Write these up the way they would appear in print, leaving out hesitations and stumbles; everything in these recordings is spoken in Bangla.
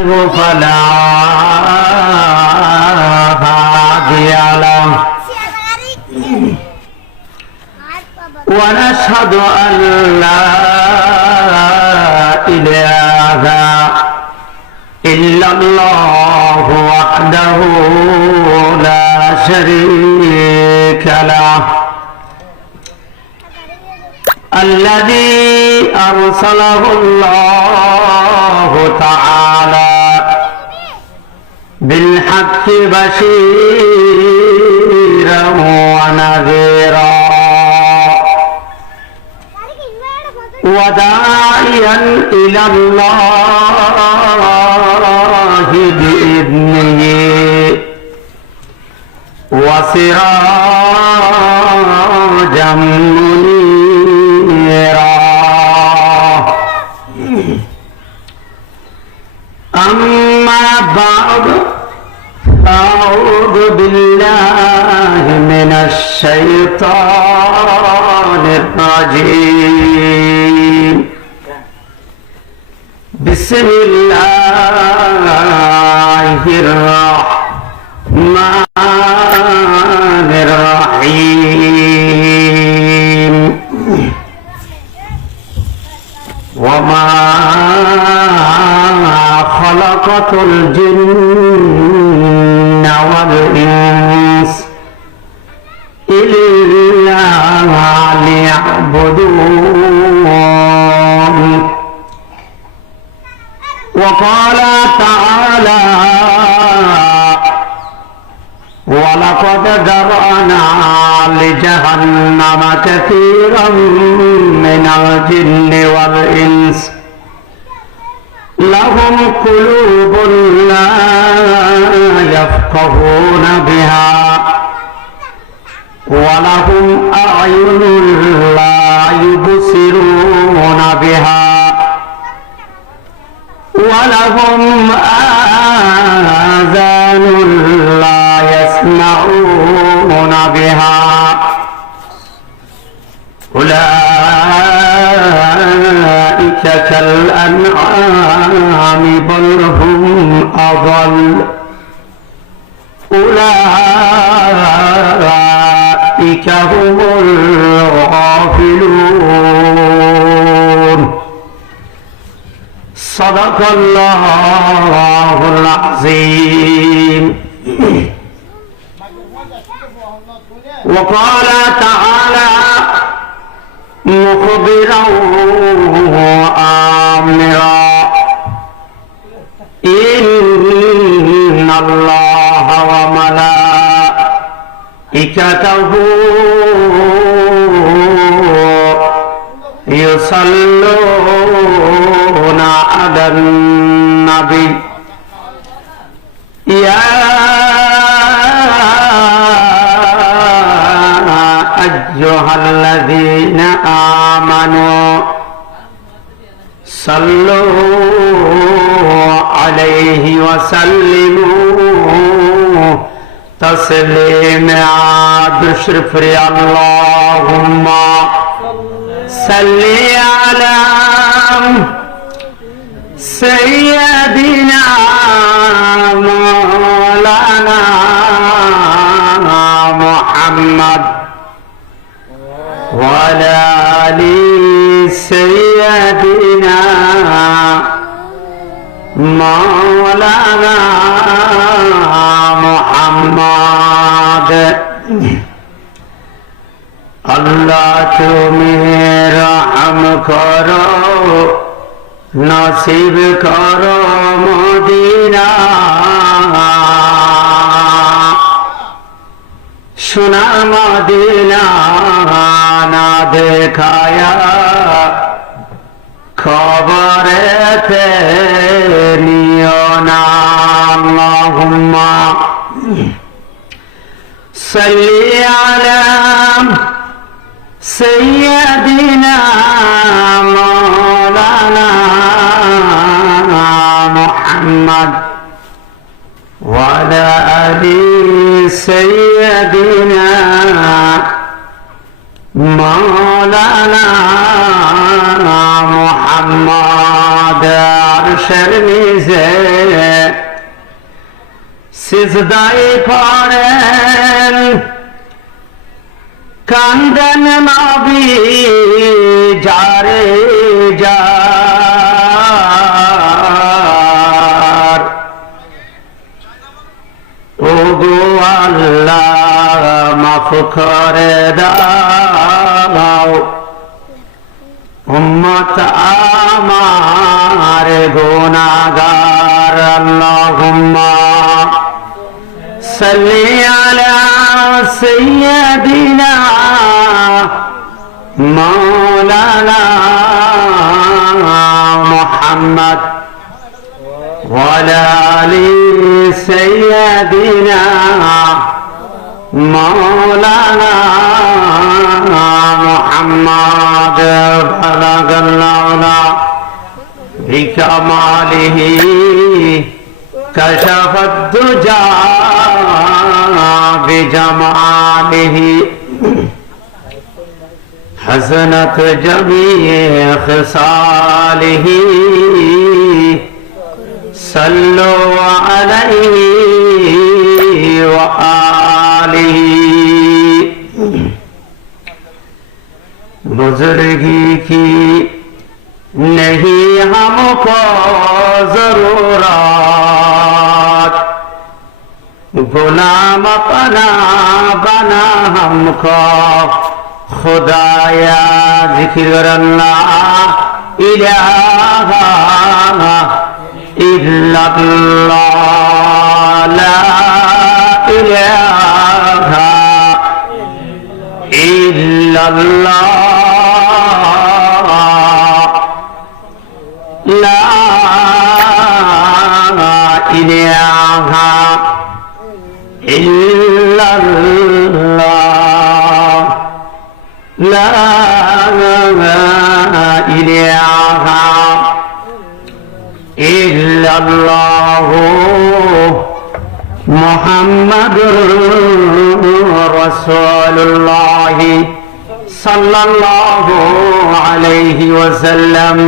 فلا هادي له ونشهد أن لا إله إلا الله وحده لا شريك له الذي أرسله الله تعالى بالحق بشيرا ونذيرا وداعيا إلى الله بإذنه وسراجا منيرا أما بعد أعوذ بالله من الشيطان الرجيم بسم الله الرحمن الرحيم وما خلقت الجن والإنس إلا ليعبدون وقال تعالى ولقد ذرأنا لجهنم كثيرا من الجن والإنس لهم قلوب لا يفقهون بها ولهم أعين لا يبصرون بها ولهم آذان لا يسمعون بها أولئك كالأنعام بل هم أضل أولئك هم الغافلون صدق الله العظيم وقال تعالى مخبرا وآمرا إن الله وملائكته يصلون على النبي يا أيها الذين آمنوا صلوا عليه وسلموا تسليما بشرف اللهم صل على سيدنا مولانا محمد وعلى آل سيدنا مولانا محمد আল্লাহ তুমি রহম করো নসিব করো মদিনা সোনা মদিনা না দেখায়া খবরেতে নিও না আল্লাহুম্মা সাল্লি আলা سيدنا مولانا محمد وعلى آل سيدنا مولانا محمد عرشر নিচে সিজদায় পড়েন কান্দেন নবী যারে যার ওগো আল্লাহ মাফ করে দাও উম্মত আমার গুনাহগার আল্লাহুম্মা সাল্লি আলা সাইয়্যিদিনা মাওলানা মুহাম্মদ ওয়া আলা আলি সাইয়্যিদিনা মাওলানা মুহাম্মদ বালাগাল্লাহু বিকামালিহি কাশাফাদ দুজা বিজামালিহি হাসানাত জামিয়ে খিসালিহি সাল্লু আলাইহি ওয়া आलिही बुजुर्गी की नहीं हमको जरूरत गुलाम अपना बना हमको खुदाया जिक्र अल्लाह इलाहा इल्लल्लाह ला इलाहा इल्लल्लाह ला इलाहा इल्लल्लाह ला इलाहा इल्लल्लाह मुहम्मदुर रसूलुल्लाह सल्लल्लाहु अलैहि वसल्लम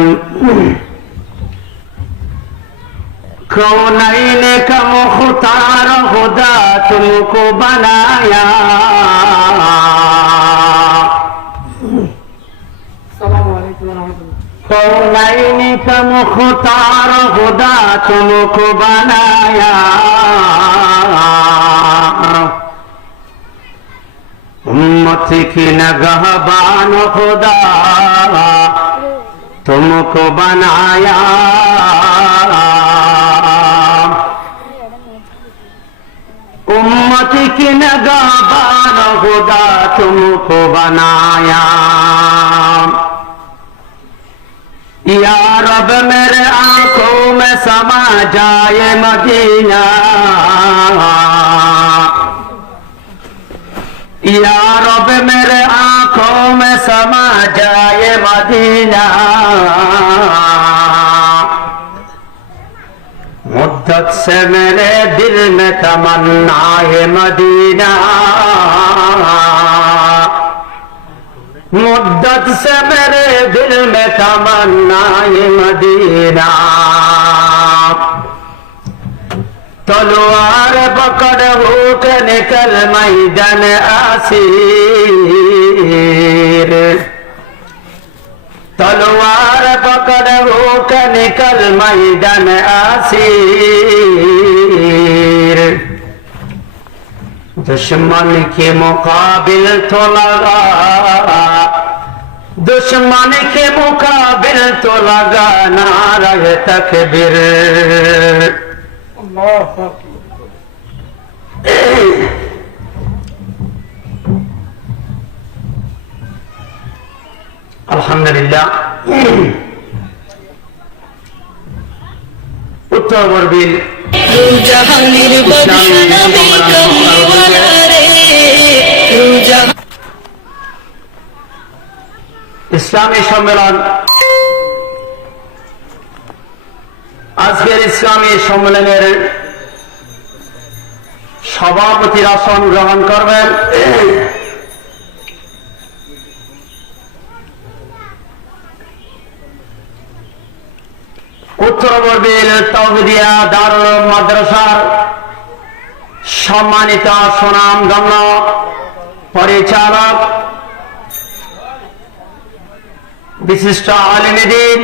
कौनैन का मुख्तार खुदा तुमको बनाया कौनैन का मुख्तार खुदा तुमको बनाया उम्मत की नगहबान खुदा तुमको बनाया उम्मत की नगहबान खुदा तुमको बनाया या रब मेरे आंखों में समा जाए मदीना या रब मेरे आंखों में समा जाए मदीना मुद्दत से मेरे दिल में तमन्ना है मदीना मुद्दत से मेरे दिल में तमन्ना है मदीना तलवार पकड़ उठ निकल मैदान आसीर तलवार पकड़ उठ निकल मैदान आसीर दुश्मन के मुकाबिल तो लगा दुश्मन के मुकाबिल तो लगा नारा तकबीर अल्हम्दुलिल्लाह उत्तरपूर्वी इस्लामी सम्मेलन আজকের ইসলামী সম্মেলনের সভাপতির আসন গ্রহণ করবেন উত্তরবর্গীর তাওহিদিয়া দারুল মাদ্রাসার সম্মানিত সুনামধন্য পরিচালক বিশিষ্ট আলেম দ্বীন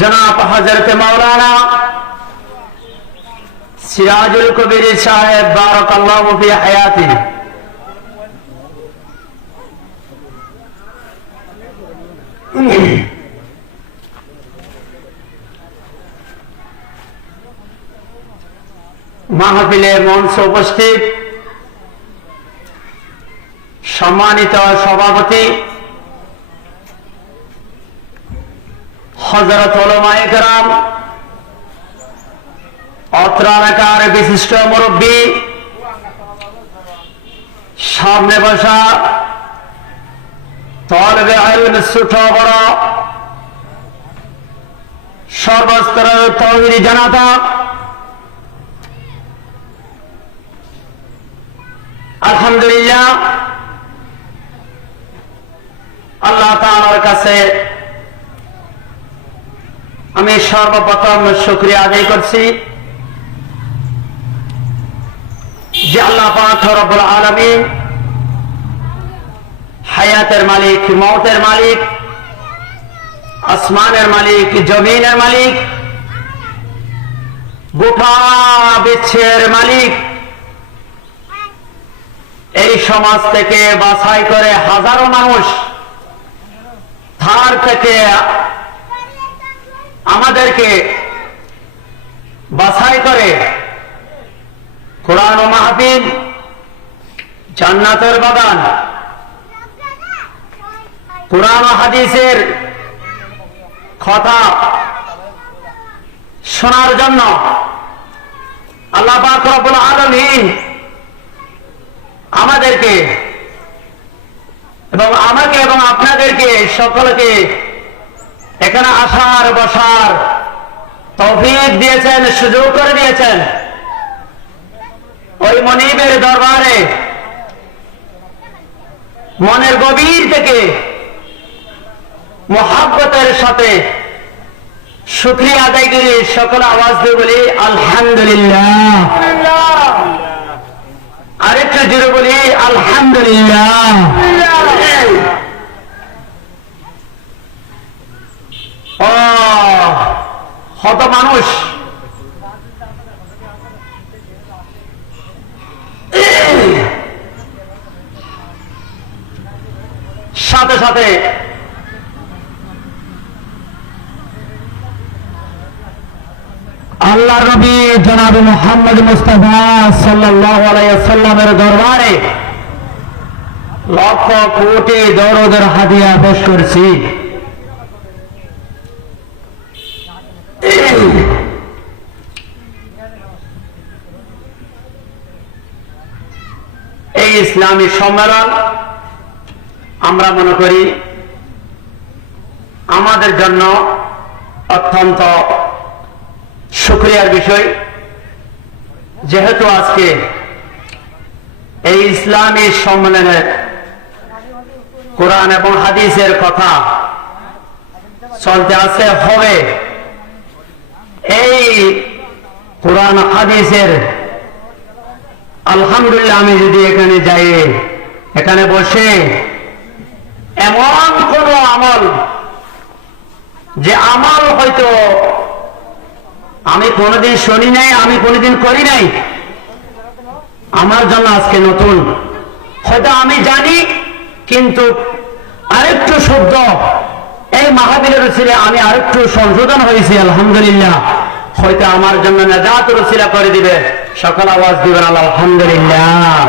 জনাব হযরত মাওলানা সিরাজুল কবির সাহেব বারাকাল্লাহু ফি হায়াতিহি মাহফিলে মঞ্চে উপস্থিত সম্মানিত সভাপতি হযরত উলামায়ে কেরাম, অত্র এলাকার বিশিষ্ট মুরব্বী, সামনে বসা তালেবে ইলম, ছোট বড় সর্বস্তরের তাওহীদি জনতা, আলহামদুলিল্লাহ আল্লাহ তাআলার কাছে আমি সর্বপ্রথম শুকরিয়া আদায় করছি যে আল্লাহ পাক রব্বুল আলামিন হায়াতের মালিক, মওতের মালিক, আসমানের মালিক, জমিনের মালিক, গোটা বিশ্বের মালিক এই সমাজ থেকে বাছাই করে হাজারো মানুষ ধার থেকে আমাদেরকে বাছাই করে কোরআন ও মাহফিল, জান্নাতের বাগান, কোরআন ও হাদিসের কথা শোনার জন্য আল্লাহ পাক রব্বুল আলামিন আমাদেরকে এবং আমাকে এবং আপনাদেরকে সকলকে এখানে আসার বসার তৌফিক দিয়েছেন, সুযোগ করে দিয়েছেন। ওই মনিবের দরবারে মনের গভীর থেকে মুহাব্বতের সাথে শুকরিয়া আদায় করে সকল আওয়াজ দিয়ে বলি আলহামদুলিল্লাহ। আরেকটু জোরে বলি আলহামদুলিল্লাহ। ও কত মানুষ সাথে সাথে আল্লাহর নবী জনাব মুহাম্মদ মুস্তাফা সাল্লাল্লাহু আলাইহি ওয়াসাল্লামের দরবারে লক্ষ কোটি দরুদের হাদিয়া পেশ করছি। এই ইসলামী সম্মেলন আমরা মনে করি আমাদের জন্য অত্যন্ত শুকরিয়ার বিষয়, যেহেতু আজকে এই ইসলামী সম্মেলনের কোরআন এবং হাদিসের কথা চলতে আছে হবে। এই কোরআন হাদিসের আলহামদুলিল্লাহ আমি যদি এখানে যাই, এখানে বসে এমন কোন আমল যে আমল হয়তো আমি কোনোদিন শুনি নাই, আমি কোনোদিন করি নাই, আমার জন্য আজকে নতুন। হয়তো আমি জানি, কিন্তু আরেকটু শব্দ এই মাহফিলের উসিলে আমি আরেকটু সংশোধন হয়েছি, আলহামদুলিল্লাহ। হয়তো আমার জন্য নাজাতের উসিলা করে দিবে। সকল আওয়াজ দিবেন আলহামদুলিল্লাহ।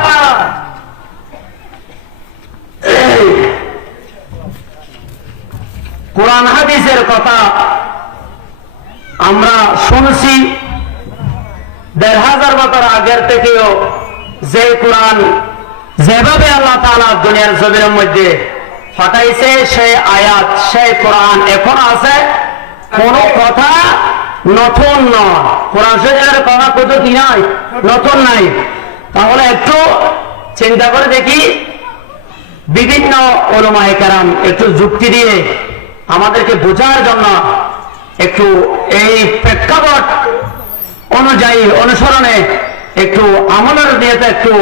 কোরআন হাদিসের কথা আমরা শুনছি ১৫০০ বছর আগের থেকেও, যে কোরআন যেভাবে আল্লাহ তাআলা দুনিয়ার জমিনের মধ্যে ফাটাইছে, সেই আয়াত, সেই কোরআন এখন আছে, কোন কথা নতুন নয়। কোরআন শরীফের কথা কত কি নাই, নতুন নাই। তাহলে একটু চিন্তা করে দেখি, বিভিন্ন উলামায়ে কেরাম একটু যুক্তি দিয়ে আমাদেরকে বোঝার জন্য একটু এই প্রেক্ষাপট অনুযায়ী অনুযায়ী অনুসরণে একটু আমলের নিয়তে একটু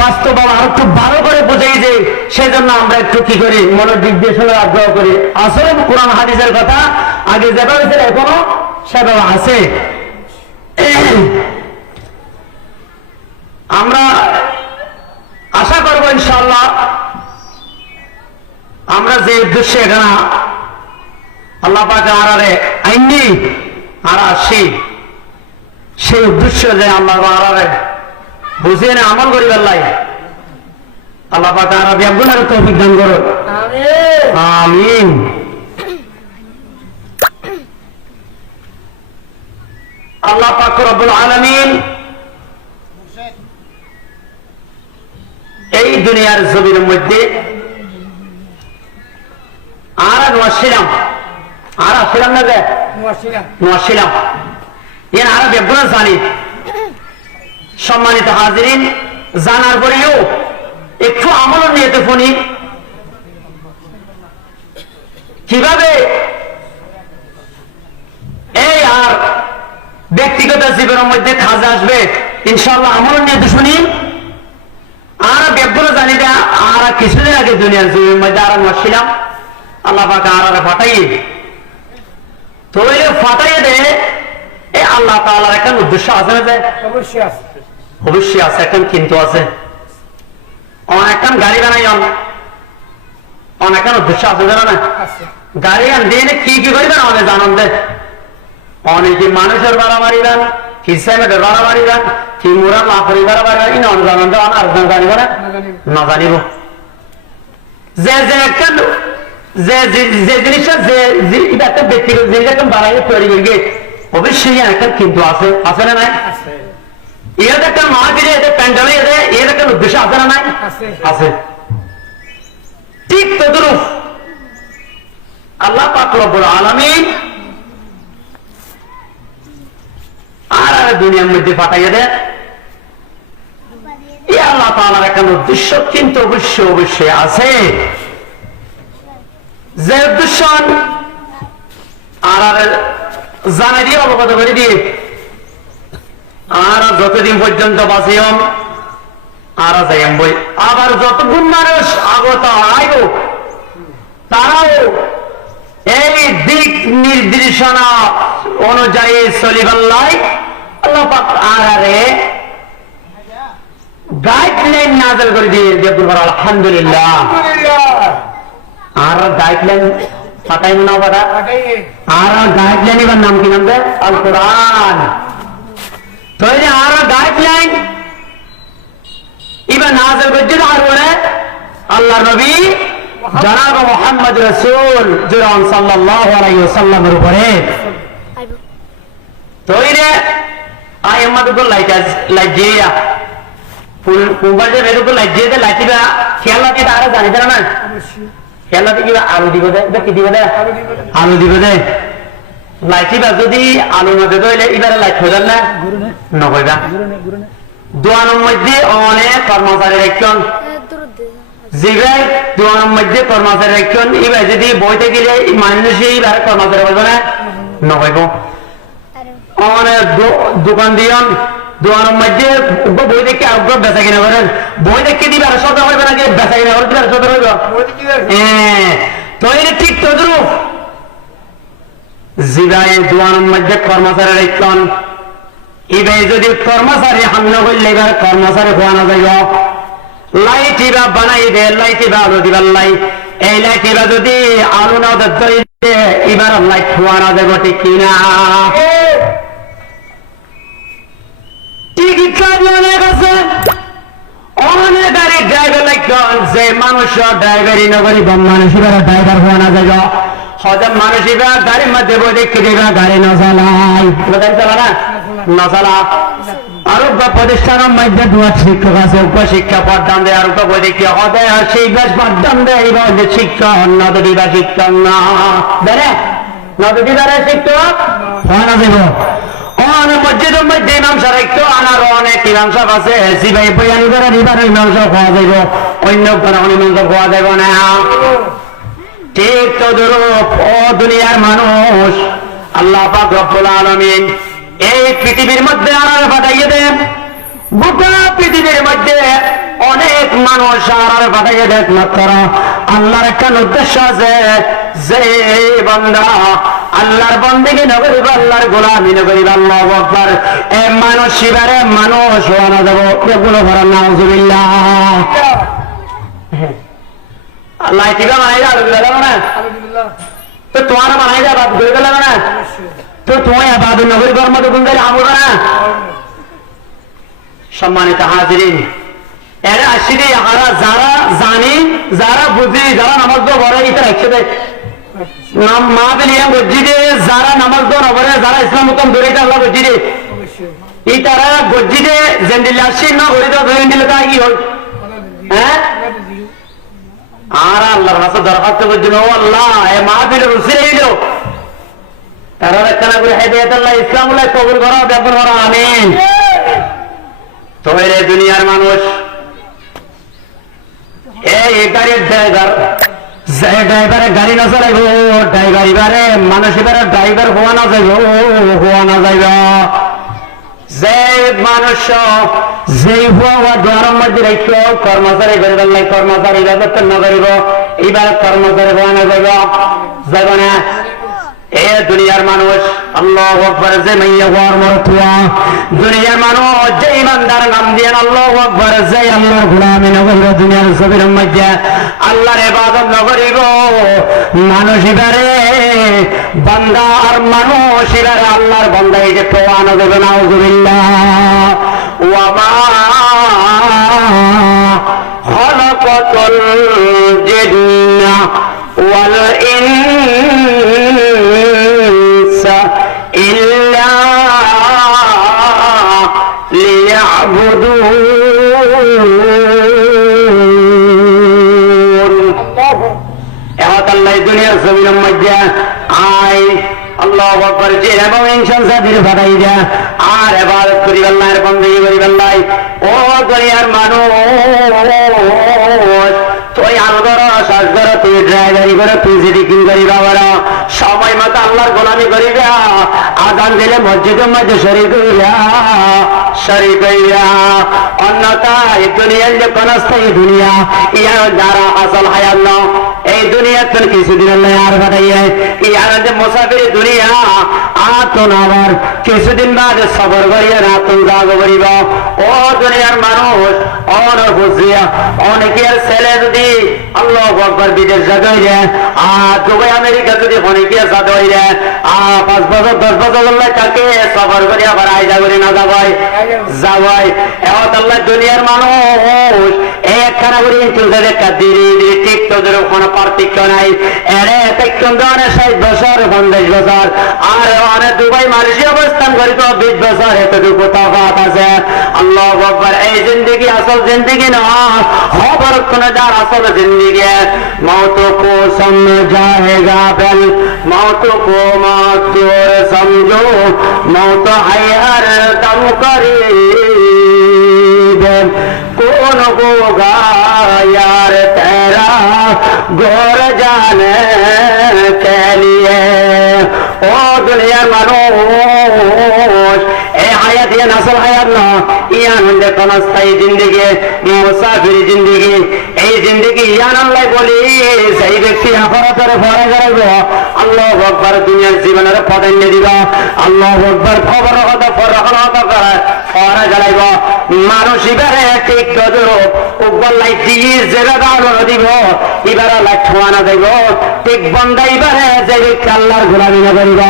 বাস্তব আর একটু ভালো করে বোঝাই যে সেজন্য আমরা একটু কি করি মনের দিক দিয়ে শুনে আগ্রহ করি। আসলে কোরআন হাদিসের কথা আগে যেভাবে ছিল এখনো সেভাবে আছে। আমরা আশা করব ইনশাআল্লাহ আমরা যে উদ্দেশ্যে এখানে আল্লাহ পাক আরারে আইনি আর আসি সেই উদ্দেশ্য যে আল্লাহ আরারে বুঝিয়ে না আমল করিবার লাই আল্লাহ পাক আরা ব্যাগুনের তৌফিক দান করুন। আমিন। আল্লাহ পাক রব্বুল আলামিন এই দুনিয়ার জমির মধ্যে আর আসছিলাম না যে আসছিলাম এর আরো ব্যাগুন জানি। সম্মানিত হাজিরিন, জানার পরেও একটু আমল নিয়ে ফোনি কিভাবে এই আর ব্যক্তিগত জীবনের মধ্যে কাজ আসবে ইনশাআল্লাহ আমল নিয়ে শুনি। আর ব্যাগুলো জানি না আর কিছুদিন আগে দুনিয়ার জীবনের মধ্যে আর আসছিলাম আল্লাহ পাক আর ফাটাইয়ে তো ফাটাইয়ে দে এই আল্লাহ তাআলার একটা উদ্দেশ্য আছে না? অবশ্যই আছে, অবশ্যই আছে। এখন কিন্তু আছে অনেক গাড়ি বানাই অনেক উদ্দেশ্য আছে জানা না? গাড়ি আন দিয়ে কি কি করবেন অনেক জানান দে অনেকে মানুষের ভাড়া মারিবেন, কি সিমেন্টের ভাড়া মারিবেন, কি মুরা লাফরি ভাড়া মারিবেন ইন অনেক জানান দে আর জানিব না জানিব যে যে একটা যে জিনিসটা যে একটা ব্যক্তিগত জিনিস একদম বাড়াই তৈরি করি অবশ্যই একটা কিন্তু আছে আছে না নাই? এর একটা মাহফিলে এদের প্যান্ডেলে এর একটা উদ্দেশ্য আছে না নাই? আছে। ঠিক তদ্রুপ আল্লাহ পাক রব্বুল আলামিন আর দুনিয়ার মধ্যে পাঠাইয়া দেয় এই আল্লাহ তাআলার একটা উদ্দেশ্য কিন্তু অবশ্যই অবশ্যই আছে। যে উদ্দেশ্য আর জানাই দিয়ে অবগত করে দিয়ে আর যতদিন পর্যন্ত বাঁচিম আর যাইম বই আবার যতক্ষণ মানুষ আগত আইব তারাও এই দিক নির্দেশনা অনুযায়ী চলিবার লাই আল্লাহ পাক আরে গাইডলাইন নাযিল করে দিয়ে দেখুন আলহামদুলিল্লাহ। আর গাইডলাইন পাঠাইব না পাঠা আর গাইডলাইন এবার নাম কি নাম দেয় আল কোরআন। তো এই আর গাইডলাইন এবার নাযিল করছে আর বলে আল্লাহ নবী জনাব মুহাম্মদ রাসূল সাল্লাল্লাহু আলাইহি ওয়াসাল্লামের উপরে। তো এই রে আই আমাদের তো লাইট দিয়া ফুল কুম্বাজে মেরুকো লাইট দিয়ে দে লাইটিবা খেলা দিয়ে আর জানি দেনা না খেলাতে কি আলু দিব দে কি দিব দে আলু দিব দে লাইটিবা যদি আলু মধ্যে দইলে এবারে লাইট হয়ে না নকইবা দোয়ানোর মধ্যে অনেক কর্মচারী একজন জিগাই দোয়ানোর মধ্যে কর্মচারী একজন এবার যদি বইতে গেলে মানুষই এবার কর্মচারী বলবে না নকইব অনেক দোকান দিয়ন দোয়ানোর মধ্যে বই দেখে আগ্রহ বেচা কিনা করেন বই দেখে দিবে আর সদা হইবে না যে বেচা কিনা করে দিবে আর সদা হইব। হ্যাঁ তো এটা ঠিক তদ্রুপ জিগাই দোয়ানোর মধ্যে কর্মচারীর একজন এবার যদি কর্মচারী হামলা করলে এবার কর্মচারী খোয়ানো যাইব লাইট এবা বানাই দে লাইট এবা আলু দিবার লাই এই লাইট এবা যদি আলু না দে এবার লাইট খোয়ানো যাইব ঠিক কিনা? ঠিক ইত্যাদি অনেক আছে অনেক গাড়ি ড্রাইভার লাগন যে মানুষ ড্রাইভারি নগরী মানুষ ড্রাইভার খোয়ানো যাইব হজম মানুষ এবার গাড়ির মধ্যে বই দেখে দেবা গাড়ি না চালাই চালা না না চালা আর প্রতিষ্ঠানের মধ্যে দুয়ার শিক্ষক আছে উপশিক্ষা পাঠদান দেয় আর বই দেখে হতে সেই বেশ পাঠদান দেয় এবার যে শিক্ষক নদীবা শিক্ষক না বেড়ে নদীবারে শিক্ষক খোয়ানো যাইব। অনেক মসজিদের মধ্যে ইমাম সাহেব একটু আনার অনেক ইমাম সাহেব আছে সিবাই বয়ানি করে এবার ইমাম সাহেব খাওয়া যাইব অন্য কোনো ইমাম সাহেব খাওয়া যাইব না। ঠিক তদ্রূপ ও দুনিয়ার মানুষ আল্লাহ পাক রব্বুল আলামিন এই পৃথিবীর মধ্যে আর পাঠাইয়ে দেন, গোটা পৃথিবীর মধ্যে অনেক মানুষ আর পাঠাইয়ে দেন, মাত্র আল্লাহর একটা উদ্দেশ্য আছে, যে বান্দা আল্লাহর বন্দেগী না করিব, আল্লাহর গোলামি না করিব, আল্লাহু আকবার, এ মানুষ শিবারে মানুষ হওয়া যাব, এগুলো ভরার নাউজুবিল্লাহ। আল্লাহ কিবা বানাই যাবে না, তো তোমার বানাই যা বাদ করে গেল না, তো তোমায় আবাদ নগরী কর্ম তো গুঞ্জাই আমল না। সম্মানিত হাজিরিন, এরা আসলে যারা জানি, যারা বুঝি, যারা নামাজ দো বড় এটা একসাথে মা বিলিয়াম গজ্জিদে, যারা নামাজ দো নবরে, যারা ইসলাম উত্তম ধরে এটা আল্লাহ গজ্জিদে, এই তারা গজ্জিদে জেন্দিলে আসছে না ঘরে তো ধরে দিলে তা কি হল? হ্যাঁ, আর আল্লাহর কাছে দরখাস্ত করছিল, ও আল্লাহ এ মাহফিলের উসিলা হইল, তারা একখানা করে হেদায়েত আল্লাহ ইসলাম আল্লাহ কবুল করো, ব্যাপার করো, আমিন। তো রে দুনিয়ার মানুষ, এই গাড়ির ড্রাইভার, যে ড্রাইভারে গাড়ি না চালাইব, ড্রাইভার এবারে মানুষ এবারে ড্রাইভার হওয়া না যাইব, হওয়া না যাইব, যে মানুষ যেই হওয়া দ্বারের মধ্যে রাখল কর্মচারী বেরোবেন নাই, কর্মচারী ব্যবস্থা না করিব, এইবার কর্মচারী হওয়া না যাইব, যাইব না। এ দুনিয়ার মানুষ, আল্লাহু আকবার, যে মাইয়া হওয়ার মরতুয়া দুনিয়ার মানুষ, যে ইমানদার নাম দিয়ে আল্লাহু আকবার, যে আল্লাহর গোলামি না করিব, দুনিয়ার সবির মধ্যে আল্লাহর ইবাদত না করিব, মানুষ এবারে বান্দা আর মানুষ এবারে আল্লাহর বান্দা, এই যে প্রমাণ দেবে নাউজুবিল্লাহ। ওয়া মা খালাকাতুল জিন্না ওয়াল ইনসা ইল্লা লিয়াবুদুন। আল্লাহ দুনিয়ার জমিনের মধ্যে আয় আল্লাহু আকবার, যে এবং ইনসান সাদির ফাটাই যা আর ইবাদত করি আল্লাহর বন্দেগী করি আল্লাহ। ও দুনিয়ার মানুষ, তুই আনগর শ্বাস কর, তুই ড্রাইভারি করে, তুই সিটিকিং করি বাবারা, সময় মতো আল্লাহর গোলামি করি যা, আযান দিলে মসজিদের মধ্যে শরীক হইয়া, শরীক হইয়া, অন্যথায় দুনিয়ার যে ক্ষণস্থায়ী দুনিয়া, ইয়া যারা আসল হায়াত ন, এই দুনিয়ার তো কিছুদিন আল্লাহ আর ফাটাইয়া, ইয়ার যে মুসাফির দুনিয়া, আতন আবার কিছুদিন বাদে সবর করিয়া রাতন জাগ করিব। ও দুনিয়ার মানুষ, বুঝিয়া অনেকের ছেলে যদি আল্লাহু আকবার বিদেশ যাতে হইলে, দুবাই আমেরিকা যদি অনেকে যাতে হইলে, 5 বছর 10 বছর আল্লাহ তাকে সফর করে আবার আয়দা করে না যাবাই যাবাই। এত আল্লাহ দুনিয়ার মানুষ একখানা করে চলতে দেখা ধীরে ধীরে ঠিক তোদের কোনো পার্থক্য নাই। এরে এতক্ষণ ধরে 60 বছর 50 বছর, আর অনেক দুবাই মালয়েশিয়া অবস্থান করি তো 20 বছর, এতটুকু তফাৎ আছে। আল্লাহু আকবার, এই জিন্দেগি আসল জিন্দেগি না, খবর কোন যার আসল জিন্দেগি। मौत को समझाएगा बल, मौत को मातूर समझो, मौत है हर दम करीब। कौन होगा यार तेरा गोर जाने के लिए। ओ दुनिया মানুষ, এই হায়াত ইয়ান আসল হায়াত না, ইয়ান হলে ক্ষণস্থায়ী জিন্দেগি, মুসাফির জিন্দেগি। এই জিন্দেগি ইয়ান আল্লাহ বলি, সেই ব্যক্তি আখিরাতের পরে যাইব, আল্লাহু আকবার, দুনিয়ার জীবনের প্রাধান্য দিব, আল্লাহু আকবার, খবর কথা ফরহনত করে পরে জ্বালাইব। মানুষ এবারে ঠিক তদরূপ উগল্লাই দিয়ে যেভাবে আলো দিব, এবারে লাঠুয়ানা দেব, ঠিক বন্ধা এবারে যে ব্যক্তি আল্লাহর গোলামি না করিব,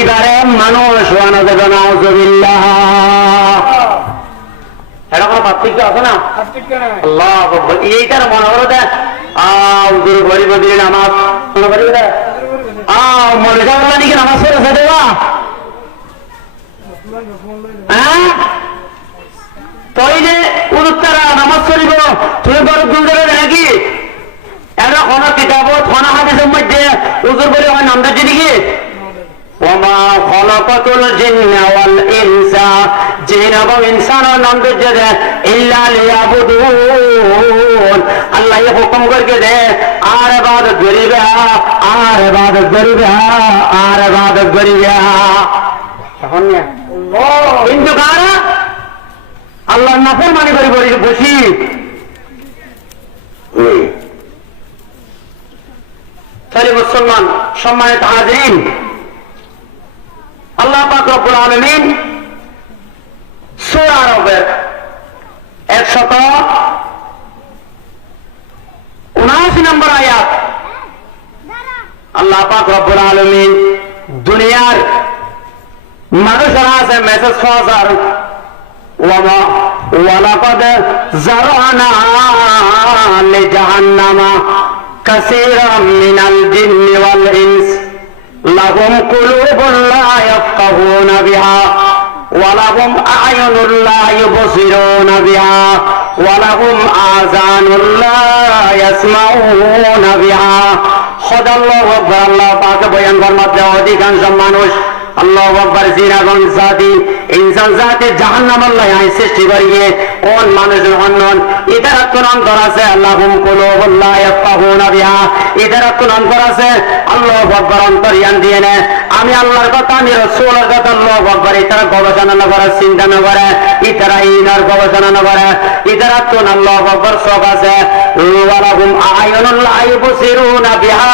এবারে মানুষ ওয়ানা দেব। নাউজুবিল্লাহ। এরকম পার্থক্য আছে না? আল্লাহ এইটার মনে করো দেখ, গরিব দিয়ে নামাজ মনে করি মনে যাওয়া দিকে নামাজ পড়েছে দেবা, হ্যাঁ তুই যে উত্তরা নামাজ পড়িব, তুমি বড় গুঞ্জরে নাকি এরা কোন কিতাবত কোন হাদিসের মধ্যে উজুর বলে হয় নামটা চিনি কি? ওমা খলাকাতুল জিন্না ওয়াল ইনসা, জিন এবং ইনসানের নাম দিয়ে দেয় ইল্লা লিয়াবুদুন। আল্লাহ হুকুম করে দে আর ইবাদত করিবে, আর ইবাদত করিবে, আর ইবাদত করিবে। এখন না কিন্তু কারা আল্লাহর নাফরমানি করে বসি। তাহলে মুসলমান সম্মানিত হাজিরিন, আল্লাহ পাক রব্বুল আলামিন সূরা আরবের 179 নম্বর আয়াত আল্লাহ পাক রব্বুল আলামিন দুনিয়ার মানুষেরা আছে মেসেজ ফাজার ওয়ালাকাদ জারানা লিজাহান্নামা কাসীরাম মিনাল জিন্নি ওয়াল ইনস লাহুম কুলুবুন লা ইয়াফকাহুনা বিহা ওয়ালাহুম আ'য়ুনুন লা ইউবসিরুনা বিহা ওয়ালাহুম আযানুন লা ইয়াসমাউনা বিহা। খোদাল্লাহু আকবার। আল্লাহ পাক বয়ান ফরমাতে অধিকাংশ মানুষ আল্লাহু আকবার জিনাগণ জাতি ইনসান জাতি জাহান্নাম আল্লাহ সৃষ্টি করিয়ে কোন মানুষের অন্যন ইদারা কোন অন্তর আছে আল্লাহুম কুলুবুন লা ইয়াফকাহুনা বিহা, ইদারা কোন অন্তর আছে আল্লাহু আকবার অন্তর্যান দিয়ে নে আমি আল্লাহর কথা আমি রাসূলের কথা আল্লাহু আকবার ইতারা গবেষণা না করে চিন্তা না করে ইতারা ইনার গবেষণা না করে ইদারা কোন আল্লাহু আকবার সব আছে ওয়ালাহুম আ'য়ুনুন লা ইউবসিরুনা বিহা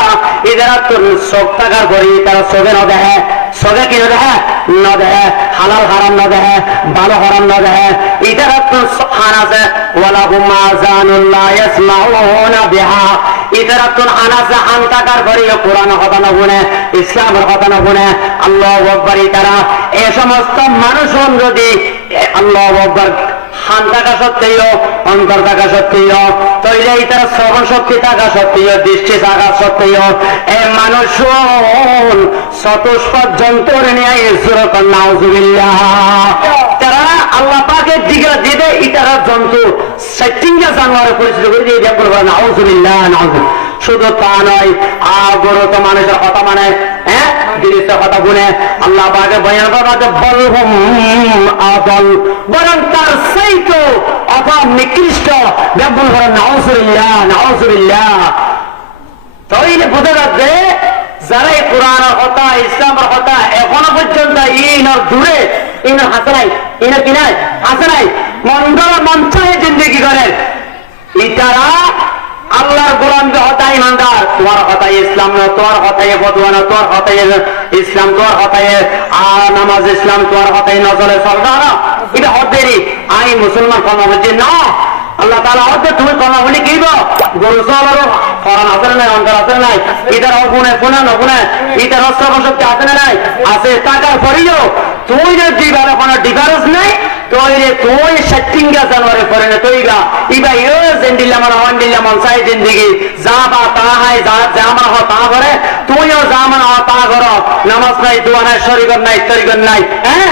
ইদারা কোন সব টাকার করি তারা সবে না দেখে সবে কি না দেখে না দেখে হালাল হারাম না দেখে ভালো হারাম না দেখে ইদারা কোন হান আছে ওয়ালাহুম আযানুন লা ইয়াসমাউনা বিহা ইদারা কোন হান আছে হান টাকার করি কোরআন কথা না শুনে ইসলামের কথা না শুনে আল্লাহু আকবার ইতারা এই সমস্ত মানুষজন যদি আল্লাহু আকবার হান থাকা সত্ত্বেও অন্তর থাকা সত্ত্বেও তৈরি তারা শ্রবণ শক্তি থাকা সত্ত্বেও দৃষ্টি থাকা সত্ত্বেও এই মানুষ চতুষ্পদ যন্ত্র নিয়ে নাউজুবিল্লাহ তারা আল্লাহ পাকের দিকে দিবে ইতারা জন্তু সেটিংটা জানোয়ারে পরিচিত করে দিয়ে নাউজুবিল্লাহ নাউজুবিল্লাহ। শুধু তা নয় আগর তো মানুষের কথা মানে জিনিসের কথা শুনে আল্লাহ পাকে বয়ান করতে বলহুম আদল বরং তার সেই তো অভাব নিকৃষ্ট ব্যবহার করেন নাউজুবিল্লাহ নাউজুবিল্লাহ। তাইলে বোঝা যাচ্ছে যারা এই কোরআনের কথা ইসলামের কথা এখনো পর্যন্ত ইনার দূরে ইনার হাতে নাই ইনার কি নাই হাতে নাই মন্ডল মঞ্চায় জিন্দগি করেন ইতারা আল্লাহর গোলাম হতা ইমানদার তোমার হতাই ইসলাম না তোমার হতাই ফতোয়া না তোমার হতাই ইসলাম তোমার হতাই নামাজ ইসলাম তোমার হতাই নজরে চলবে না এটা হদেরই আমি মুসলমান কর্ম বলছি না আল্লাহ তাআলা হতে তুমি কর্ম বলি কি গরু চলারও ফরান আছে নাই অন্তর আছে নাই ইটার অগুণে পুনে নগুণে ইটার অস্ত্র শক্তি আছে না নাই আছে টাকার পরেও তুই যে দিবার কোনো ডিফারেন্স নাই তৈরে তুই সেটিংগা জানোয়ারে পরে না তৈরা ইবা ইও জিন্দিল্লা মানে হন্ডিল্লা মন চাই জিন্দিগি যা বা তা হয় যা জামা হ তা করে তুইও জামা হ তা কর নামাজ নাই দোয়া নাই শরীকর নাই তরিকর নাই হ্যাঁ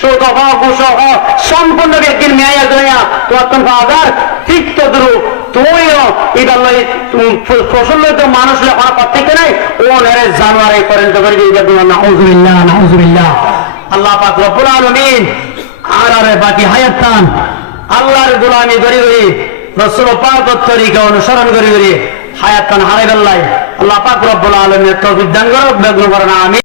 সুদ হ ঘুষ হ সম্পূর্ণ ব্যক্তির মেয়া দুনিয়া তোমার কোন বাজার ঠিক তো দ্রু তুইও ইবা লই প্রসন্ন তো মানুষ লেখা প্রত্যেকটা নাই ও নেরে জানোয়ারে পর্যন্ত করে দিয়ে নাউজুবিল্লাহ নাউজুবিল্লাহ। আল্লাহ পাক রব্বুল আলামিন আর বাকি হায়াতান আল্লাহর গোলামি করি করি রাসূল পাকের তরিকা অনুসরণ করি করি হায়াতান হারাই আল্লাহ পাক রব্বুল আলামিনের তৌফিক দান করুক বেগুন করেন আমিন।